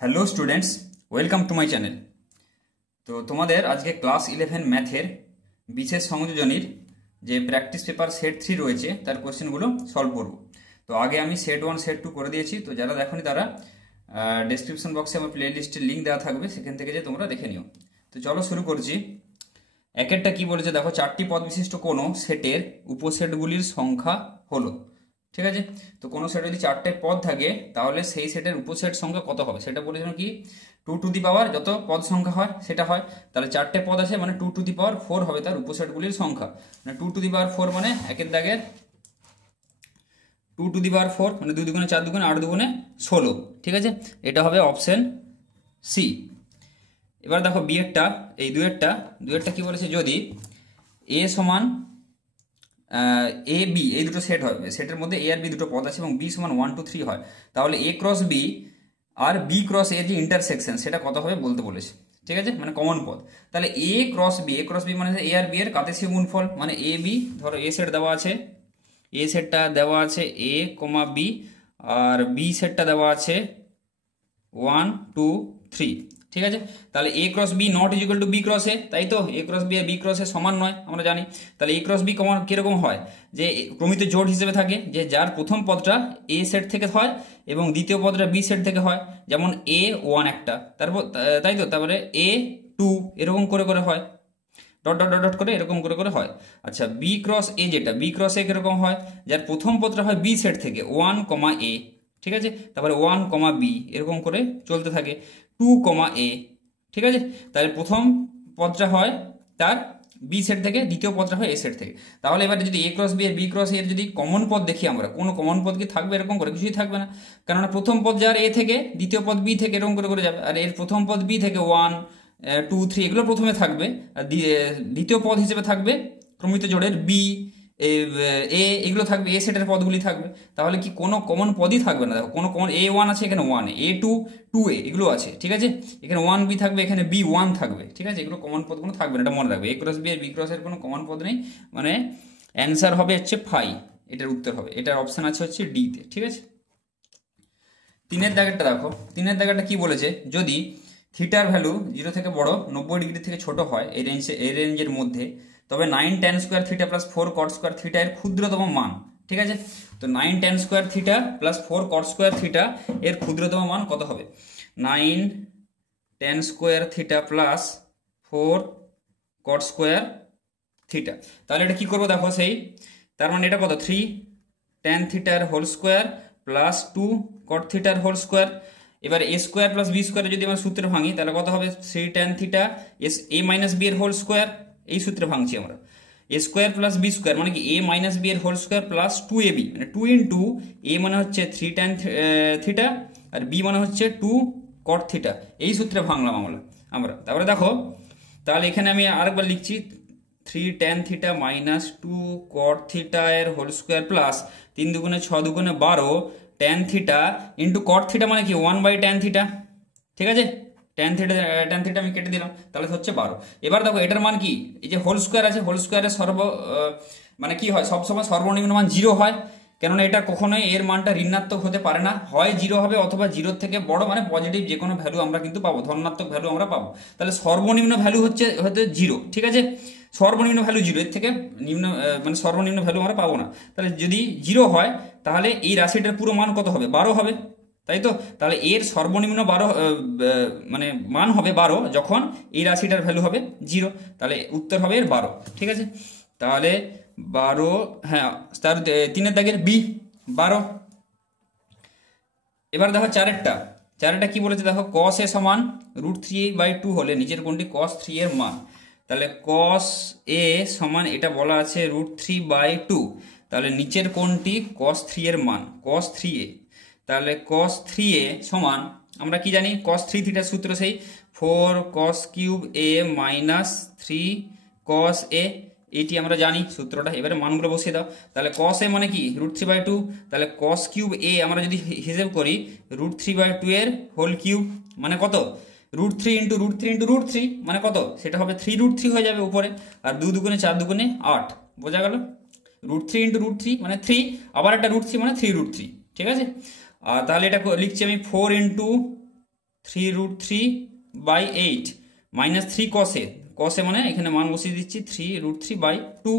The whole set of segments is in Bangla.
Hello students, welcome to my channel. তো তোমাদের আজকে ক্লাস 11 ম্যাথের বিশেষ সংযোজনীর যে প্র্যাকটিস পেপার সেট 3 রয়েছে তার কোশ্চেনগুলো সলভ করব। তো আগে আমি সেট 1 সেট 2 করে দিয়েছি, তো যারা দেখোনি তারা ডেসক্রিপশন বক্সে আমার প্লে লিস্টের লিঙ্ক দেওয়া থাকবে, সেখান থেকে যে তোমরা দেখে নিও। তো চলো শুরু করছি। এক একটা কি বলেছে দেখো, 4টি পদ বিশিষ্ট কোনো সেটের উপসেটগুলির সংখ্যা হলো। ঠিক আছে, তো কোনো সেটে যদি 4টে পদ থাকে তাহলে সেই সেটের উপসেট সংখ্যা কত হবে সেটা বলেছিলাম কি 2 টু দি পাওয়ার যত পদ সংখ্যা হয় সেটা হয়। তাহলে 4টে পদ আছে মানে 2 টু দি পাওয়ার 4 হবে তার উপসেটগুলির সংখ্যা। মানে 2 টু দি পাওয়ার 4 মানে একের দাগের 2 টু দি পাওয়ার 4 মানে 2 দুগুণে 4 দুগুণে 8 দুগুণে 16। ঠিক আছে, এটা হবে অপশন সি। এবার দেখো বিয়েরটা, এই দুয়েরটা কি বলেছে, যদি এ সমান এ বি এই দুটো সেট হয়, সেটের মধ্যে এ আর বি দুটো পদ আছে এবং বি সমান 1 2 3 হয়, তাহলে এ ক্রস বি আর বি ক্রস এর যে ইন্টারসেকশন সেটা কত হবে বলতে বলেছে। ঠিক আছে, মানে কমন পদ। তাহলে এ ক্রস বি মানে এ আর বি এর কাতেশীয় গুণফল, মানে এ বি, ধরো এ সেট দেওয়া আছে, এ সেটটা দেওয়া আছে এ কমা বি, আর বি সেটটা দেওয়া আছে 1 2 3। ঠিক আছে, তাহলে A cross B not is equal to B cross A, তাই তো এ ক্রস বি আর বি ক্রস এ সমান নয় আমরা জানি। তাহলে এ ক্রস বি কিরকম হয়, যে ক্রমিত জোড় হিসেবে থাকে, যে যার প্রথম পদটা এ সেট থেকে হয় এবং দ্বিতীয় পদটা বি সেট থেকে হয়। যেমন এ 1 একটা, তারপর তাই তো, তারপরে এ 2 এরকম করে করে হয়, ডট ডট ডট ডট করে এরকম করে করে হয়। আচ্ছা, বি ক্রস এ, যেটা বি ক্রস এ কিরকম হয়, যার প্রথম পদটা হয় বি সেট থেকে 1 কমা এ, ঠিক আছে, তারপরে 1 কমা বি এরকম করে চলতে থাকে 2 কমা এ। ঠিক আছে, তাহলে প্রথম পদটা হয় তার বি সেট থেকে, দ্বিতীয় পদটা হয় এ সেট থেকে। তাহলে এবার যদি এ ক্রস বি আর বি ক্রস এর যদি কমন পদ দেখি আমরা, কোনো কমন পদ কি থাকবে এরকম করে? কিছুই থাকবে না, কেননা প্রথম পদ যার এ থেকে, দ্বিতীয় পদ বি থেকে এরকম করে করে যাবে, আর এর প্রথম পদ বি থেকে 1 2 3 এগুলো প্রথমে থাকবে, আর দ্বিতীয় পদ হিসেবে থাকবে ক্রমিত জোড়ের বি এ এগুলো থাকবে, এ সেটের পদগুলি থাকবে। তাহলে কি কোনো কমন পদই থাকবে না। দেখো কোনো কমন, এ 1 আছে এখানে 1 এ 2 2 এ এগুলো আছে, ঠিক আছে, এখানে 1 বি থাকবে, এখানে বি 1 থাকবে। ঠিক আছে, এগুলো কমন পদ কোনো থাকবে না, এটা মনে রাখবে। এ ক্রস বি আর বি ক্রস এর কোনো কমন পদ নেই, মানে অ্যান্সার হবে হচ্ছে ফাই, এটার উত্তর হবে, এটার অপশন আছে হচ্ছে ডি তে। ঠিক আছে, তিনের দাগেরটা দেখো, তিনের দাগেরটা কি বলেছে, যদি থিটার ভ্যালু 0 থেকে বড় 90 ডিগ্রি থেকে ছোট হয় এই রেঞ্জের মধ্যে, তবে 9 tan square theta plus 4 cot square theta এর ক্ষুদ্রতম মান। ঠিক আছে, তো 9 tan square theta plus 4 cot square theta এর ক্ষুদ্রতম মান কত হবে? 9 tan square theta plus 4 cot square theta. তাহলে এটা কি করবো দেখো, সেই তার মানে এটা কত, 3 tan থিটার হোল স্কোয়ার প্লাস 2 cot থিটার হোল স্কোয়ার। এবার এ স্কোয়ার প্লাস বি স্কোয়ারে যদি আমরা সূত্রে ভাঙি তাহলে কত হবে, 3 tan থিটা এ মাইনাস বি এর হোল স্কোয়ার, এই সূত্রে ভাঙছি আমরা। এ স্কোয়ার প্লাস বি স্কোয়ার মানে কি এ মাইনাস বি এর হোল স্কোয়ার প্লাস 2ab, মানে 2 ইন্টু এ মানে হচ্ছে 3 tan থিটা আর বি মানে হচ্ছে 2 cot থিটা, এই সূত্রে ভাঙলাম আমরা। তারপরে দেখো, তাহলে এখানে আমি আরেকবার লিখছি, 3 tan theta minus 2 cot theta এর হোল স্কোয়ার প্লাস 3 দুগুণে 6 দুগুণে 12 tan theta into cot theta মানে কি 1/tan থিটা। ঠিক আছে, tan থিটা আমি কেটে দিলাম, তাহলে হচ্ছে 12। এবার দেখো এটার মান কি, এই যে হোল স্কোয়ার আছে, হোল স্কোয়ারের মানে কি হয়, সবসময় সর্বনিম্ন মান 0 হয়, কেননা এটা কখনোই এর মানটা ঋণাত্মক হতে পারে না, হয় 0 হবে অথবা 0 থেকে বড় মানে পজিটিভ যে কোনো ভ্যালু আমরা কিন্তু পাবো, ধনাত্মক ভ্যালু আমরা পাবো। তাহলে সর্বনিম্ন ভ্যালু হচ্ছে 0। ঠিক আছে, সর্বনিম্ন ভ্যালু 0, এর থেকে নিম্ন মানে সর্বনিম্ন ভ্যালু আমরা পাবো না। তাহলে যদি 0 হয় তাহলে এই রাশিটার পুরো মান কত হবে, 12 হবে, তাই তো। তাহলে এর সর্বনিম্ন 12 মানে মান হবে 12 যখন এই রাশিটার ভ্যালু হবে 0, তাহলে উত্তর হবে এর 12। ঠিক আছে, তাহলে 12, হ্যাঁ, তার 3-এর দাগের বি 12। এবার দেখো চারেরটা কি বলেছে দেখো, cos এ সমান √3/2 হলে নিচের কোনটি cos 3 এর মান? তাহলে cos এ সমান এটা বলা আছে √3/2, তাহলে নিচের কোনটি cos 3 এর মান? cos 3a, তাহলে cos 3a সমান আমরা কি জানি, cos 3 থিটার সূত্র সেই 4 cos cube a minus 3 cos a, এটি আমরা জানি সূত্রটা। এবারে মানগুলো বসিয়ে দাও, তাহলে cos a মানে কি √3/2, তাহলে cos কিউব a আমরা যদি হিসেব করি √3/2 এর হোল কিউব মানে কত, √3 ইন্টু √3 ইন্টু √3 মানে কত, সেটা হবে 3√3 হয়ে যাবে উপরে, আর 2 দুগুণে 4 দুগুণে 8, বোঝা গেল। √3 ইন্টু √3 মানে 3, আবার একটা √3 মানে 3√3। ঠিক আছে, আর তাহলে এটা লিখছি আমি 4 ইন্টু 3√3/8 মাইনাস 3 কসে, কসে মানে এখানে মান বসিয়ে দিচ্ছি 3√3/2,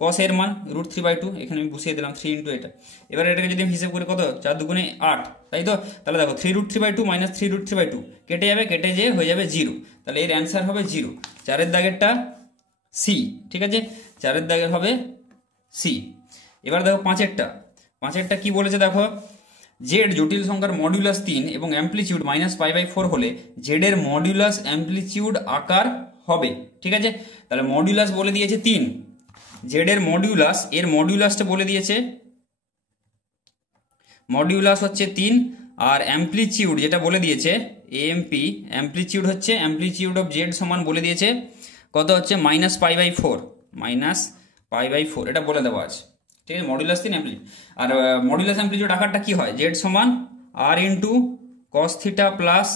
কস এর মান √3/2, এখানে আমি বসিয়ে দিলাম 3 ইন্টু এটা। এবার এটাকে যদি আমি হিসেব করি কত, 4 দুগুণে 8, তাই তো? তাহলে দেখো 3√3/2 মাইনাস 3√3/2 কেটে যাবে, কেটে যেয়ে হয়ে যাবে 0, তাহলে এর অ্যান্সার হবে 0। 4-এর দাগেরটা সি, ঠিক আছে, 4-এর দাগের হবে সি। এবার দেখো 5-এরটা কি বলেছে দেখো, জেড জটিল সংখ্যার মডিউলাস 3 এবং অ্যাম্পলিটিউড -π/4 হলে জেড এর মডিউলাস অ্যাম্পলিটিউড আকার হবে, ঠিক আছে? তাহলে মডিউলাস বলে দিয়েছে 3, জেড এর মডিউলাস, এর মডিউলাসটা বলে দিয়েছে, মডিউলাস হচ্ছে 3, আর অ্যাম্পলিটিউড যেটা বলে দিয়েছে এএমপি, অ্যাম্পলিটিউড হচ্ছে অ্যাম্পলিটিউড অফ জেড সমান বলে দিয়েছে কত হচ্ছে -π/4, -π/4 এটা বলে দেওয়া আছে, ঠিক আছে? মডিউলাস 3 অ্যাম্পলিটিউড, আর মডিউলাস অ্যাম্পলিটিউড আকারটা কি হয়, জেড সমান R into cos theta plus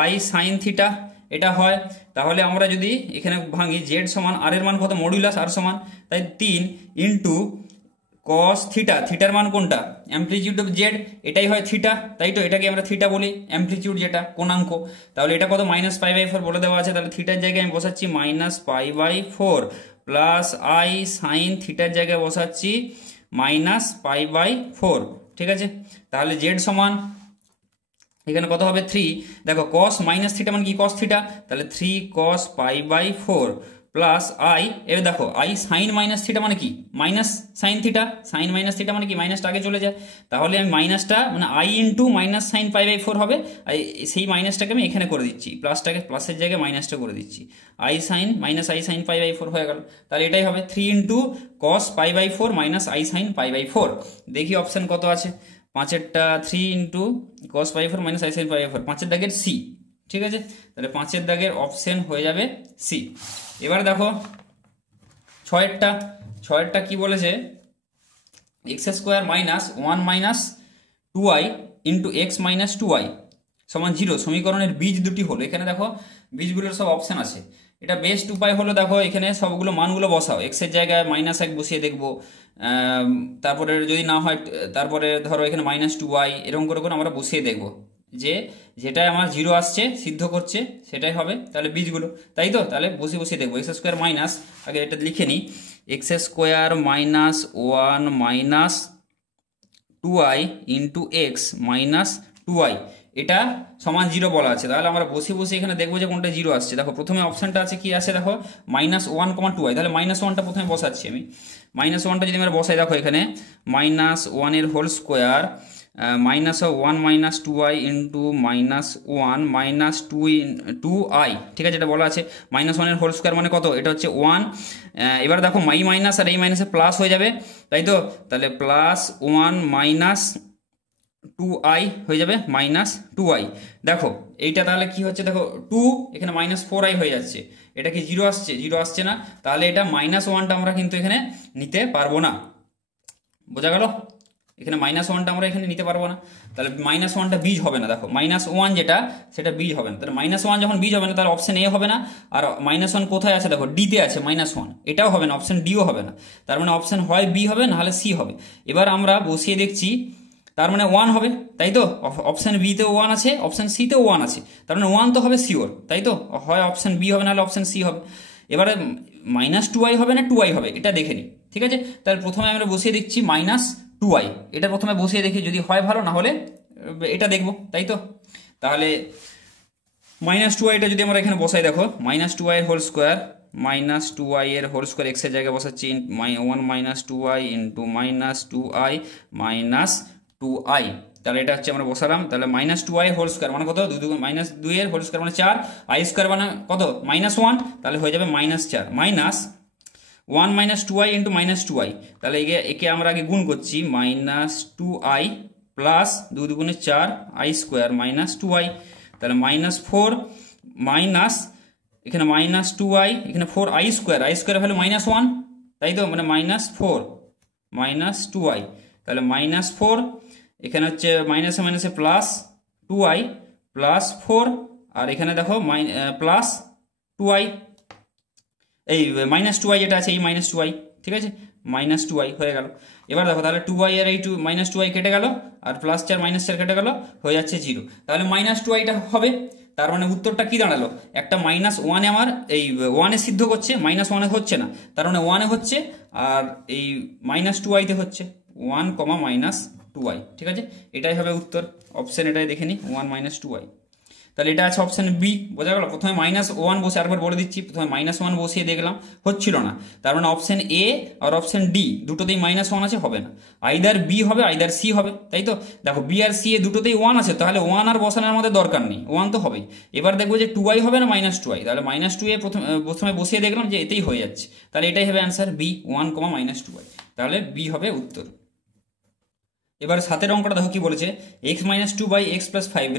I sine theta, এটা হয়। তাহলে আমরা যদি এখানে ভাঙি, জেড সমান আর এর মান কত, মডিউলাস আর সমান, তাই 3 ইন্টু কস থিটা, থিটার মান কোনটা, অ্যাম্পলিটিউড অফ জেড, এটাই হয় থিটা, তাই তো? এটাকে আমরা থিটা বলি, অ্যাম্পলিটিউড যেটা কোণাঙ্ক। তাহলে এটা কত, -π/4 বলে দেওয়া আছে, তাহলে থিটার জায়গায় আমি বসাচ্ছি -π/4 প্লাস আই সাইন থিটার জায়গায় বসাচ্ছি -π/4, ঠিক আছে? তাহলে জেড সমান এখানে কত হবে 3, দেখো cos মাইনাস থিটা মানে কি, cos থিটা, তাহলে 3 cos π/4 প্লাস আই, এবার দেখো আই সাইন মাইনাস থিটা মানে কি, minus sine theta, sine minus theta মানে কি, মাইনাসটা আগে চলে যায়, তাহলে আমি মাইনাসটা মানে আই ইন্টু মাইনাস সাইন π/4 হবে, সেই মাইনাসটাকে আমি এখানে করে দিচ্ছি, প্লাসটাকে প্লাসের জায়গায় মাইনাসটা করে দিচ্ছি, I sine minus I sine π/4 হয়ে গেল। তাহলে এটাই হবে 3 into cos π/4 minus I sine π/4। দেখি অপশন কত আছে, 5-এরটা 3 into cos π/4 minus I sine π/4, 5-এর দাগের সি, ঠিক আছে? তাহলে 5-এর দাগের অপশন হয়ে যাবে সি। এবার দেখো 6-এরটা কি বলেছে, x² minus 1 minus 2i into x minus 2i সমান 0 সমীকরণের বীজ দুটি হলো। এখানে দেখো বীজগুলোর সব অপশন আছে, এটা বেস্ট উপায় হলো দেখো এখানে সবগুলো মানগুলো বসাও, এক্সের জায়গায় -1 বসিয়ে দেখবো, তারপরে যদি না হয় তারপরে ধরো এখানে -2i, এরকম করে করে আমরা বসিয়ে দেখবো, যে যেটাই আমার 0 আসছে সিদ্ধ করছে সেটাই হবে তাহলে বীজগুলো, তাই তো? তাহলে বসিয়ে দেখবো, x² মাইনাস, আগে এটা লিখে নিই, x² minus 1 minus 2i into x minus 2i, এটা সমান 0 বলা আছে। তাহলে আমরা বসে এখানে দেখবো যে কোনটা 0 আসছে। দেখো প্রথমে অপশনটা আছে কি আছে, দেখো -1, 2i, তাহলে -1টা প্রথমে বসাচ্ছি আমি, -1টা যদি আমরা বসাই, দেখো এখানে -1 এর whole square -1 minus 2i into -1 minus 2i, ঠিক আছে? এটা বলা আছে, -1 এর হোল স্কোয়ার মানে কত, এটা হচ্ছে 1। এবার দেখো এই মাইনাস আর এই মাইনাসে প্লাস হয়ে যাবে, তাই তো? তাহলে +1 মাইনাস 2i হয়ে যাবে -2i। দেখো এইটা তাহলে কি হচ্ছে, দেখো 2 এখানে -4i হয়ে যাচ্ছে, এটা কি 0 আসছে, 0 আসছে না, তাহলে এটা -1টা আমরা কিন্তু এখানে নিতে পারবো না, বোঝা গেল? এখানে -1টা আমরা এখানে নিতে পারবো না, তাহলে -1টা বীজ হবে না। দেখো -1 যেটা সেটা বীজ হবে না, তাহলে -1 যখন বীজ হবে না তাহলে অপশন এ হবে না, আর -1 কোথায় আছে, দেখো ডি তে আছে -1, এটাও হবে না, অপশন ডিও হবে না, তার মানে অপশন হয় বি হবে নাহলে সি হবে। এবার আমরা বসিয়ে দেখছি, তার মানে 1 হবে, তাই তো? অপশন বি তেও 1 আছে, অপশন সি তেও 1 আছে, তার মানে 1 তো হবে শিওর, তাই তো? হয় অপশন বি হবে নাহলে অপশন সি হবে। এবারে -2i হবে না 2i হবে, এটা দেখে নিই, ঠিক আছে? তাহলে প্রথমে আমরা বসিয়ে দেখছি -2i, এটা প্রথমে বসিয়ে দেখি, যদি হয় ভালো, না হলে এটা দেখবো, তাই তো? তাহলে -2i টা যদি আমরা এখানে বসাই, দেখো -2i এর হোল স্কোয়ার, -2i এর হোল স্কোয়ার এক্স এর জায়গায় বসাচ্ছি 1 minus 2i into -2i minus 2i, তাহলে এটা হচ্ছে আমরা বসালাম, তাহলে -2i হোল স্কোয়ার মানে কত, 2 এর হোল স্কোয়ার মানে 4, i স্কোয়ার মানে কত -1, তাহলে হয়ে যাবে -4 minus 1 minus 2i into -2i, তাহলে একে আমরা আগে গুণ করছি, -2i প্লাস 2 দুগুণে 4 i স্কোয়ার মাইনাস 2i, তাহলে -4 মাইনাস এখানে -2i, এখানে 4i square, i square value -1, তাই তো? মানে -4 -2i, তাহলে -4, এখানে হচ্ছে মাইনাসে মাইনাসে প্লাস 2i প্লাস 4, আর এখানে দেখো প্লাস 2i, এই -2i যেটা আছে এই -2i, ঠিক আছে? -2i হয়ে গেল। এবার দেখো তাহলে 2i আর এই -2i কেটে গেল, আর +4 -4 কেটে গেল, হয়ে যাচ্ছে 0। তাহলে -2iটা হবে। তার মানে উত্তরটা কি দাঁড়ালো, একটা -1 আমার এই 1-এ সিদ্ধ করছে, -1-এ হচ্ছে না, তার মানে 1-এ হচ্ছে, আর এই -2i-তে হচ্ছে 1, -2i। ঠিক আছে, এটাই হবে উত্তর। অপশন এটাই দেখে নিই, 1 - 2i। তাহলে এটা আছে অপশন বি, বোঝা গেল। প্রথমে -1 বসে, আরেকবার বলে দিচ্ছি, প্রথমে -1 বসিয়ে দেখলাম, হচ্ছিল না, তার মানে অপশন এ আর অপশন ডি দুটোতেই -1 আছে, হবে না। আইদার বি হবে, আইদার সি হবে, তাই তো। দেখো বি আর সি এ দুটোতেই 1 আছে, তাহলে 1 আর বসানোর আমাদের দরকার নেই, 1 তো হবেই। এবার দেখবো যে 2i হবে না -2i, তাহলে -2 প্রথমে বসিয়ে দেখলাম যে এতেই হয়ে যাচ্ছে, তাহলে এটাই হবে অ্যান্সার বি, 1, -2i। তাহলে বি হবে উত্তর। এবার 7-এর অঙ্কটা দেখো কি বলেছে, x - 2/x + 5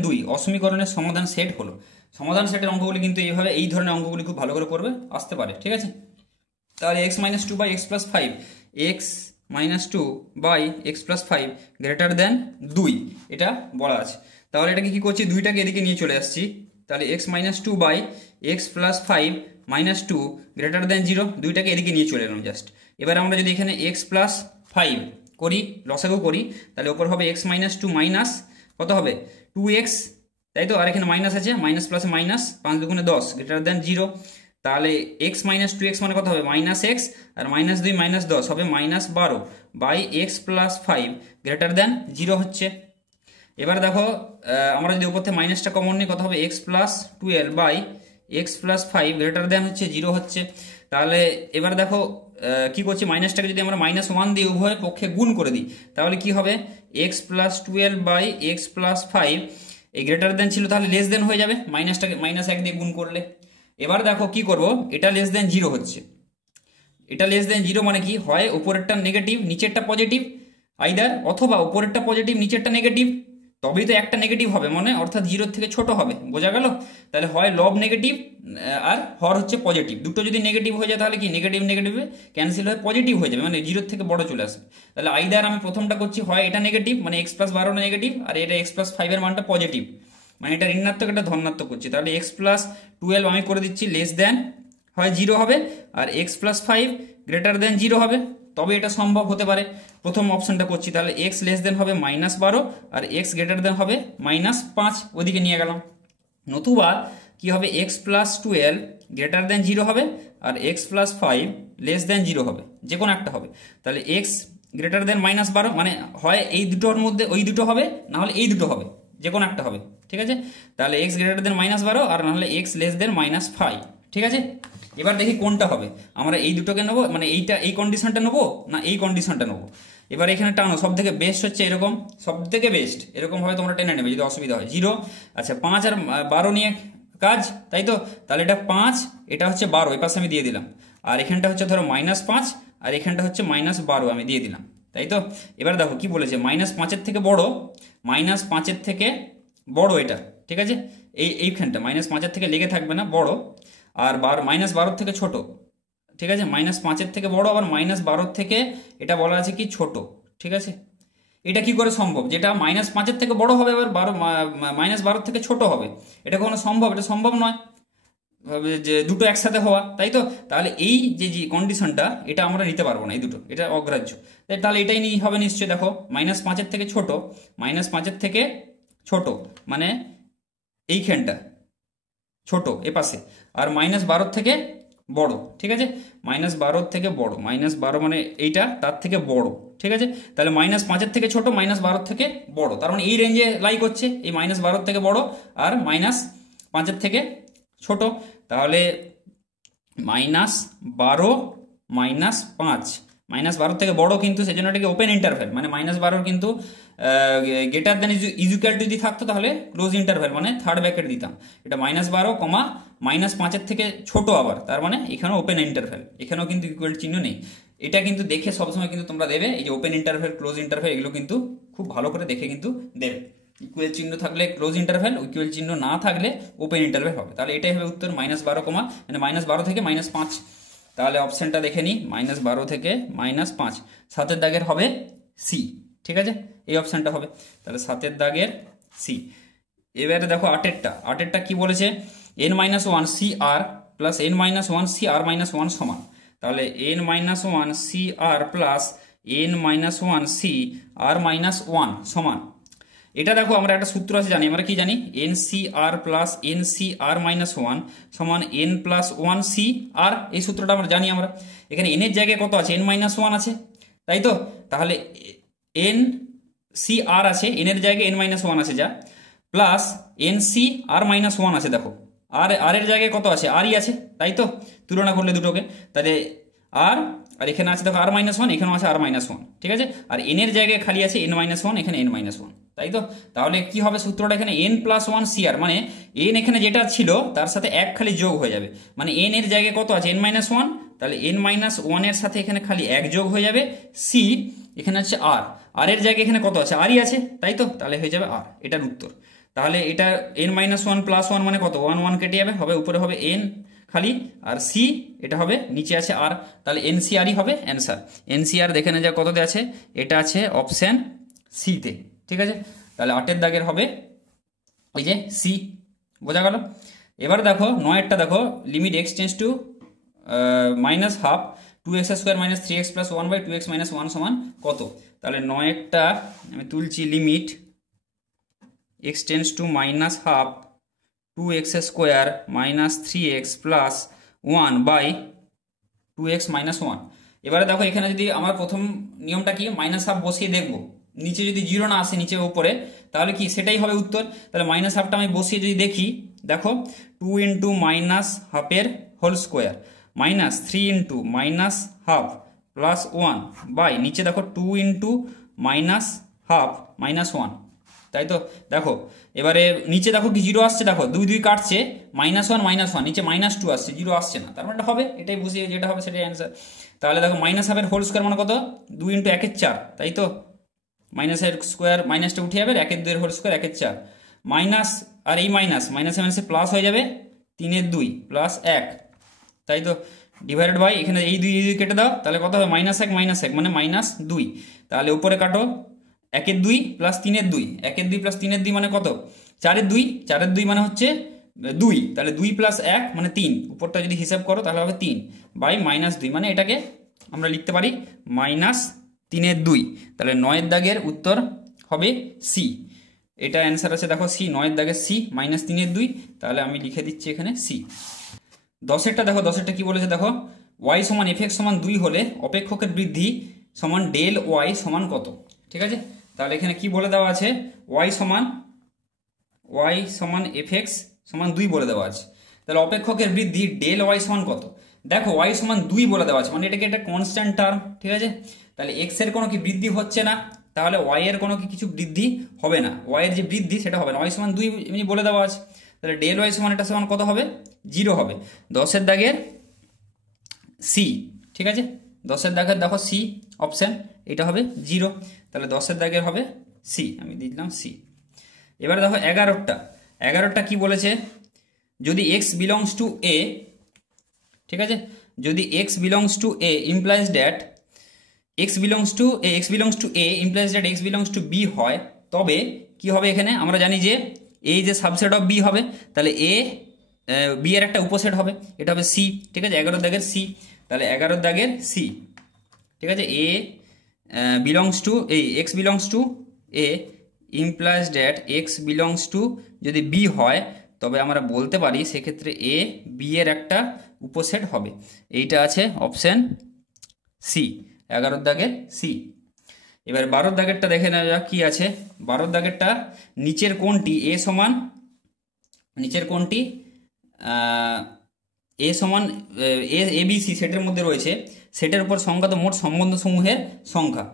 > 2 অসমীকরণের সমাধান সেট হলো। সমাধান সেটের অঙ্কগুলি কিন্তু এইভাবে, এই ধরনের অঙ্কগুলি খুব ভালো করে করবে, আসতে পারে। ঠিক আছে, তাহলে x - 2/x + 5, x - 2/x + 5 > 2 এটা বলা আছে। তাহলে এটাকে কি করছি, দুইটাকে এদিকে নিয়ে চলে আসছি। তাহলে x - 2/x + 5 - 2 > 0, দুইটাকে এদিকে নিয়ে চলে এলাম জাস্ট। এবার আমরা যদি এখানে x + 5 করি, লসাগু করি, তাহলে ওপর হবে x - 2 মাইনাস কত হবে 2x, তাই তো। আর এখানে মাইনাস আছে, মাইনাস প্লাসে মাইনাস, 5 × 10 > 0। তাহলে x - 2x মানে কত হবে -x, আর -2 -10 হবে -12/x + 5 > 0 হচ্ছে। এবার দেখো আমরা যদি ওপর থেকে মাইনাসটা কমন নিই, কত হবে x + 12/x + 5 হচ্ছে 0 হচ্ছে। তাহলে এবার দেখো কি করছি, মাইনাসটাকে যদি আমরা -1 দিয়ে উভয় পক্ষে গুণ করে দিই, তাহলে কি হবে x + 12/x + 5 এই গ্রেটার দেন ছিল, তাহলে লেস দেন হয়ে যাবে, মাইনাসটাকে -1 দিয়ে গুণ করলে। এবার দেখো কি করব, এটা <0 হচ্ছে, এটা <0 মানে কি হয়, উপরেরটা নেগেটিভ নিচেরটা পজিটিভ, আইদার, অথবা উপরেরটা পজিটিভ নিচেরটা নেগেটিভ, তবেই তো একটা নেগেটিভ হবে, মানে অর্থাৎ 0 থেকে ছোট হবে, বোঝা গেল। তাহলে হয় লব নেগেটিভ আর হর হচ্ছে পজিটিভ, দুটো যদি নেগেটিভ হয়ে যায় তাহলে কি নেগেটিভ নেগেটিভে ক্যান্সেল হয়ে পজিটিভ হয়ে যাবে, মানে 0 থেকে বড় চলে আসবে। তাহলে আইদার আমি প্রথমটা করছি, হয় এটা নেগেটিভ মানে x + 12 নেগেটিভ, আর এটা x + 5 এর মানটা পজিটিভ, মানে এটা ঋণাত্মক এটা ধনাত্মক করছি। তাহলে x + 12 আমি করে দিচ্ছি লেস দেন, হয় 0 হবে, আর x + 5 > 0 হবে, তবে এটা সম্ভব হতে পারে। প্রথম অপশনটা করছি, তাহলে x লেস দেন হবে -12, আর x গ্রেটার দেন হবে -5, ওদিকে নিয়ে গেলাম। নতুবা কি হবে, x + 12 > 0 হবে, আর x + 5 লেস দেন 0 হবে, যে কোনো একটা হবে। তাহলে x গ্রেটার দেন -12 মানে হয় এই দুটোর মধ্যে ওই দুটো হবে, না হলে এই দুটো হবে, যে কোনো একটা হবে। ঠিক আছে, তাহলে x গ্রেটার দেন -12, আর না হলে x লেস দেন -5। ঠিক আছে, এবার দেখি কোনটা হবে, আমরা এই দুটোকে নেবো, মানে এইটা এই কন্ডিশনটা নেবো না এই কন্ডিশনটা নেবো। এবার এখানে টানো, সব থেকে বেস্ট হচ্ছে এরকম, সব থেকে বেস্ট এরকম ভাবে তোমরা টেনে নেবে যদি অসুবিধা হয়। 0, আচ্ছা 5 আর 12 নিয়ে কাজ, তাই তো। তাহলে এটা 5, এটা হচ্ছে 12, এই পাশে আমি দিয়ে দিলাম, আর এখানটা হচ্ছে ধরো -5, আর এখানটা হচ্ছে -12 আমি দিয়ে দিলাম, তাই তো। এবার দেখো কি বলেছে, -5-এর থেকে বড়, -5-এর থেকে বড় এটা, ঠিক আছে। এইখানটা -5-এর থেকে লেগে থাকবে না, বড়, আর -12 থেকে ছোট, ঠিক আছে। -5-এর থেকে বড়, আবার -12 থেকে এটা বলা আছে কি ছোট, ঠিক আছে। এটা কি করে সম্ভব, যেটা -5-এর থেকে বড় হবে আবার -12 থেকে ছোট হবে, এটা কখনো সম্ভব? এটা সম্ভব নয় যে দুটো একসাথে হওয়া, তাই তো। তাহলে এই যে কন্ডিশনটা, এটা আমরা নিতে পারবো না, এই দুটো, এটা অগ্রাহ্য। তাহলে এটাই হবে নিশ্চয়ই। দেখো -5-এর থেকে ছোট, -5-এর থেকে ছোট মানে এইখানটা ছোট এপাশে, আর -12 থেকে বড়, ঠিক আছে। -12 থেকে বড়, -12 মানে এইটা তার থেকে বড়, ঠিক আছে। তাহলে -5-এর থেকে ছোট, -12 থেকে বড়, তার মানে এই রেঞ্জে লাই করছে, এই -12 থেকে বড় আর -5-এর থেকে ছোট। তাহলে -12 -5, -12 থেকে বড়, কিন্তু সেজন্য এটাকে ওপেন ইন্টারভ্যাল, মানে -12 কিন্তু গ্রেটার দেন ইকুয়াল টু যদি থাকতো তাহলে ক্লোজ ইন্টারভ্যাল মানে থার্ড ব্র্যাকেট দিতাম। এটা -12, -5-এর থেকে ছোট, আবার তার মানে এখানেও ওপেন ইন্টারভ্যাল, এখানেও কিন্তু ইকুয়াল চিহ্ন নেই। এটা কিন্তু দেখে সবসময় কিন্তু তোমরা দেবে, এই যে ওপেন ইন্টারভ্যাল ক্লোজ ইন্টারভ্যাল এগুলো কিন্তু খুব ভালো করে দেখে কিন্তু দেবে। ইকুয়াল চিহ্ন থাকলে ক্লোজ ইন্টারভ্যাল, ইকুয়াল চিহ্ন না থাকলে ওপেন ইন্টারভ্যাল হবে। তাহলে এটাই হবে উত্তর, -12, মানে -12 থেকে -5। তাহলে অপশনটা দেখে নিই, -12 থেকে -5, 7-এর দাগের হবে সি, ঠিক আছে, এই অপশনটা হবে। তাহলে 7-এর দাগের সি। এবারে দেখো 8-এরটা কি বলেছে, n - 1 CR + n - 1 CR - 1 সমান। তাহলে n minus one C R plus n minus one C R minus one সমান, এটা দেখো আমরা একটা সূত্র আছে জানি, আমরা কি জানি, N C R plus N C R minus one সমান এন প্লাস ওয়ান সি আর, এই সূত্রটা আমরা জানি। আমরা এখানে এন এর জায়গায় কত আছে, এন মাইনাস ওয়ান আছে, তাই তো? তাহলে এন সি আর আছে, এন এর জায়গায় এন মাইনাস ওয়ান আছে যা, plus N C R minus one আছে, দেখো আর এর জায়গায় কত আছে, আরই আছে, তাই তো? তুলনা করলে দুটোকে, তাহলে আর এখানে আছে দেখো আর মাইনাস ওয়ান, এখানেও আছে আর মাইনাস ওয়ান, ঠিক আছে? আর এন এর জায়গায় খালি আছে এন মাইনাস ওয়ান, এখানে এন মাইনাস ওয়ান, তাই তো? তাহলে কি হবে সূত্রটা, এখানে এন প্লাস ওয়ান সি আর, মানে এন এখানে যেটা ছিল তার সাথে এক খালি যোগ হয়ে যাবে, মানে এন এর জায়গায় কত আছে, এন মাইনাস ওয়ান, তাহলে এন মাইনাস ওয়ানের সাথে এখানে খালি এক যোগ হয়ে যাবে, সি এখানে হচ্ছে আর এর জায়গায় এখানে কত আছে, আরই আছে, তাই তো? তাহলে হয়ে যাবে আর, এটার উত্তর। তাহলে এটা N minus one plus one মানে কত, ওয়ান ওয়ান কেটে যাবে, হবে উপরে হবে এন খালি, আর সি এটা হবে নিচে আছে আর, তাহলে এনসিআরই হবে অ্যান্সার। এনসিআর দেখে না যা কততে আছে, এটা আছে অপশান সিতে, ঠিক আছে? তাহলে 8 দাগের হবে ওই যে সি, বোঝা গেল? এবার দেখো 9-টা দেখো, limit x tends two minus half 2x square minus 3x plus 1/2x minus 1 সমান কত? তাহলে 9-টা আমি তুলছি, limit x tends two minus half 2x square minus 3x plus 1/2x minus 1। এবারে দেখো এখানে যদি আমার প্রথম নিয়মটা কি, মাইনাস হাফ বসিয়ে দেখবো, নিচে যদি জিরো না আসে নিচে উপরে, তাহলে কি সেটাই হবে উত্তর। তাহলে মাইনাস হাফটা আমি বসিয়ে যদি দেখি, দেখো 2 ইন্টু মাইনাস হাফের whole square minus 3 into minus half plus 1 by নিচে দেখো 2 ইন্টু মাইনাস হাফ মাইনাস 1, তাই তো? দেখো এবারে নিচে দেখো কি জিরো আসছে, দেখো 2 2 কাটছে, মাইনাস 1 মাইনাস 1, নিচে মাইনাস 2 আসছে, জিরো আসছে না, তার মানে হবে এটাই বসিয়ে যেটা হবে সেটাই অ্যান্সার। তাহলে দেখো মাইনাস হাফের হোল স্কোয়ার মানে কত, 2 ইন্টু 1 4, তাই তো? মাইনাসের স্কোয়ার মাইনাসটা উঠে যাবে, 1 2 হোল স্কোয়ার 1 4 মাইনাস, আর এই মাইনাসে মাইনাসে প্লাস হয়ে যাবে, 3 2 প্লাস 1, তাই তো? ডিভাইডেড বাই এখানে এই 2 কেটে দাও, তাহলে কত হবে, -1 -1 মানে -2। তাহলে উপরে কাটো 1 2 প্লাস 3 2, 1 2 প্লাস 3 2 মানে কত, 4 2, 4 2 মানে হচ্ছে 2, তাহলে 2 প্লাস 1 মানে 3, উপরটা যদি হিসাব করো তাহলে হবে 3 বাই -2, মানে এটাকে আমরা লিখতে পারি -3 2। তাহলে 9 দাগের উত্তর হবে সি, এটা অ্যান্সার আছে দেখো সি, 9 দাগের সি -3 2, তাহলে আমি লিখে দিচ্ছি এখানে সি। 10-টা দেখো, 10-টা কি বলেছে দেখো, y সমান fx সমান 2 হলে অপেক্ষকের বৃদ্ধি সমান ডেল y সমান কত, ঠিক আছে? তাহলে এখানে কি বলে দেওয়া আছে, y সমান fx সমান 2 বলে দেওয়া আছে, তাহলে অপেক্ষকের বৃদ্ধি ডেল y সমান কত? দেখো y সমান 2 বলে দেওয়া আছে, মানে এটাকে একটা কনস্ট্যান্ট টার্ম, ঠিক আছে? তাহলে x এর কোনো কি বৃদ্ধি হচ্ছে না, তাহলে y এর কোনো কিছু বৃদ্ধি হবে না, y এর যে বৃদ্ধি সেটা হবে না, y সমান 2 এমনি বলে দেওয়া আছে, তাহলে ডেল y সমান এটা সমান কত হবে, 0 হবে। 10 দাগের সি, ঠিক আছে? 10 দাগের দেখো সি অপশন, এটা হবে 0, তাহলে 10 দাগের হবে সি, আমি দিলাম সি। এবারে দেখো 11টা কি বলেছে, যদি x বিলংস টু a, ঠিক আছে, যদি x belongs to a implies that x belongs to a implies that x belongs to b হয়, তবে কি হবে, এখানে আমরা জানি যে এই যে সাবসেট অফ বি হবে, তাহলে এ বি এর একটা উপসেট হবে, এটা হবে সি, ঠিক আছে? 11 দাগের সি, তাহলে 11 দাগের সি, ঠিক আছে? এ বিলংস টু এই x belongs to A implies that x belongs to যদি বি হয়, তবে আমরা বলতে পারি সেক্ষেত্রে এ বি এর একটা উপসেট হবে, এইটা আছে অপশন সি, 11 দাগের সি। এবার 12 দাগেরটা দেখে নেওয়া যাক কি আছে। 12 দাগেরটা, নিচের কোণটি এ সমান এ বি সি সেটের মধ্যে রয়েছে, সেটের উপর সংজ্ঞাত মোট সম্বন্ধ সমূহের সংখ্যা,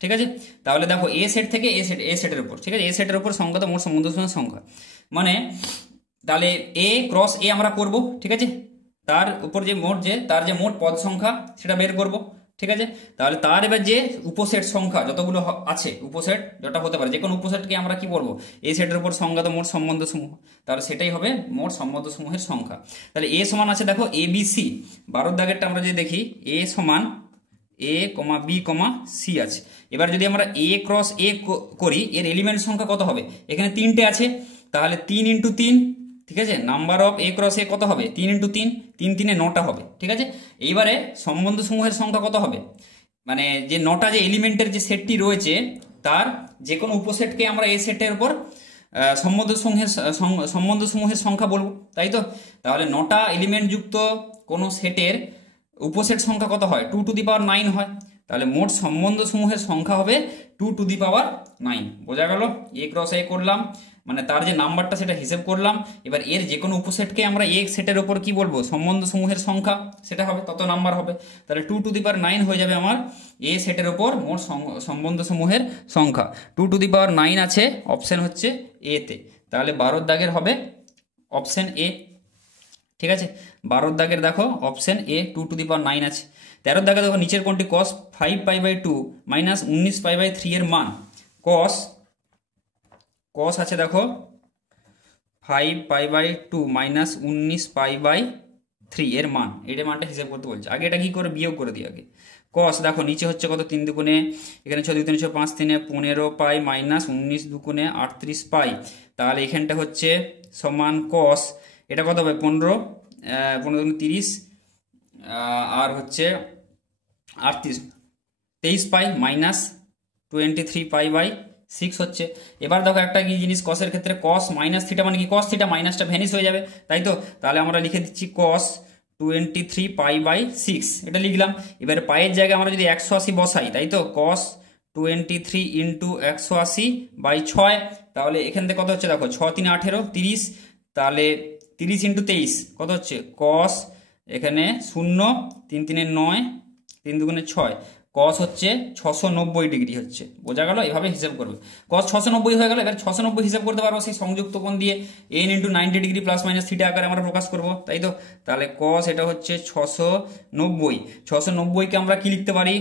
ঠিক আছে? তাহলে দেখো এ সেট থেকে এ সেটের উপর, ঠিক আছে, এ সেটের উপর সংজ্ঞাত মোট সম্বন্ধ সমূহের সংখ্যা, মানে তাহলে এ ক্রস এ আমরা করব, ঠিক আছে? তার উপর তার যে মোট পদ সংখ্যা সেটা বের করব, ঠিক আছে? তাহলে তার এবার যে উপসেট সংখ্যা যতগুলো আছে, উপসেট যেটা হতে পারে, যে কোনো উপসেটকে আমরা কি বলবো, এই সেটের উপর সংজ্ঞাত মোট সম্বন্ধ সমূহ, তাহলে সেটাই হবে মোট সম্বন্ধ সমূহের সংখ্যা। তাহলে এ সমান আছে দেখো এ বি সি, 12 দাগেরটা আমরা যদি দেখি, এ সমান এ কমা বি কমা সি আছে। এবার যদি আমরা এ ক্রস এ করি, এর এলিমেন্ট সংখ্যা কত হবে, এখানে 3টে আছে, তাহলে 3 ইন্টু 3 ঠিক আছে, নাম্বার অফ এ ক্রস এ কত হবে 3 ইন্টু 3, 3 3 9টা হবে। ঠিক আছে, এইবারে সম্বন্ধ সমূহের সংখ্যা কত হবে, মানে যে 9টা যে এলিমেন্টের যে সেটটি রয়েছে তার যে কোনো উপসেটকে আমরা এই সেটের উপর সম্বন্ধ সমূহের সংখ্যা বলবো, তাই তো। তাহলে 9টা এলিমেন্ট যুক্ত কোনো সেটের উপসেট সংখ্যা কত হয় 2 টু দি পাওয়ার 9 হয়। তাহলে মোট সম্বন্ধ সমূহের সংখ্যা হবে 2 টু দি পাওয়ার 9। বোঝা গেল, এ ক্রস এ করলাম মানে তার যে নাম্বারটা সেটা হিসেব করলাম, এবার এর যে কোনো উপসেটকে আমরা এ সেটের ওপর কি বলবো সম্বন্ধ সমূহের সংখ্যা, সেটা হবে তত নাম্বার হবে। তাহলে 2 টু দি পাওয়ার 9 হয়ে যাবে আমার এ সেটের ওপর মোট সম্বন্ধ সমূহের সংখ্যা। 2 টু দি পাওয়ার 9 আছে, অপশন হচ্ছে এ তে। তাহলে 12 দাগের হবে অপশন এ। ঠিক আছে, 12 দাগের দেখো অপশন এ 2 টু দি পাওয়ার 9 আছে। 13 দাগে দেখো নিচের কোনটি cos 5π/2 মাইনাস 19π/3 এর মান। cos আছে দেখো 5π/2 মাইনাস 19π/3 এর মান, এটার মানটা হিসাব করতে বলছে। আগে এটা কি করে বিয়োগ করে দিই আগে। cos দেখো নিচে হচ্ছে কত 3 দুগুণে, এখানে 6 2 3 6 5 3 15π মাইনাস 19 দুগুণে 38π। তাহলে এখানটা হচ্ছে সমান cos, এটা কত হবে 15 15 30 আর হচ্ছে 38 23π মাইনাস 23π/6 হচ্ছে। এবার দেখো একটা কি জিনিস কসের ক্ষেত্রে cos মাইনাস থিটা মানে কি cos থিটা মাইনাসটা ভ্যানিশ হয়ে যাবে, তাই তো। তাহলে আমরা লিখে দিচ্ছি cos 23π/6 এটা লিখলাম। এবার পায়ের জায়গায় আমরা যদি 180 বসাই, তাই তো cos 23 ইন্টু 180/6, তাহলে এখান থেকে কত হচ্ছে দেখো 6 3 18 30, তাহলে 30 ইন্টু 23 কত হচ্ছে cos, এখানে 0 3 3 9 3 দুগুণে 6, cos হচ্ছে 690 ডিগ্রি হচ্ছে। বোঝা গেল, এভাবে হিসাব করবে। cos 690 হয়ে গেল, এবার 690 হিসাব করতে পারবো সেই সংযুক্ত কোণ দিয়ে n into 90 degree plus minus theta আকারে আমরা প্রকাশ করব, তাই তো। তাহলে cos এটা হচ্ছে 690কে আমরা কি লিখতে পারি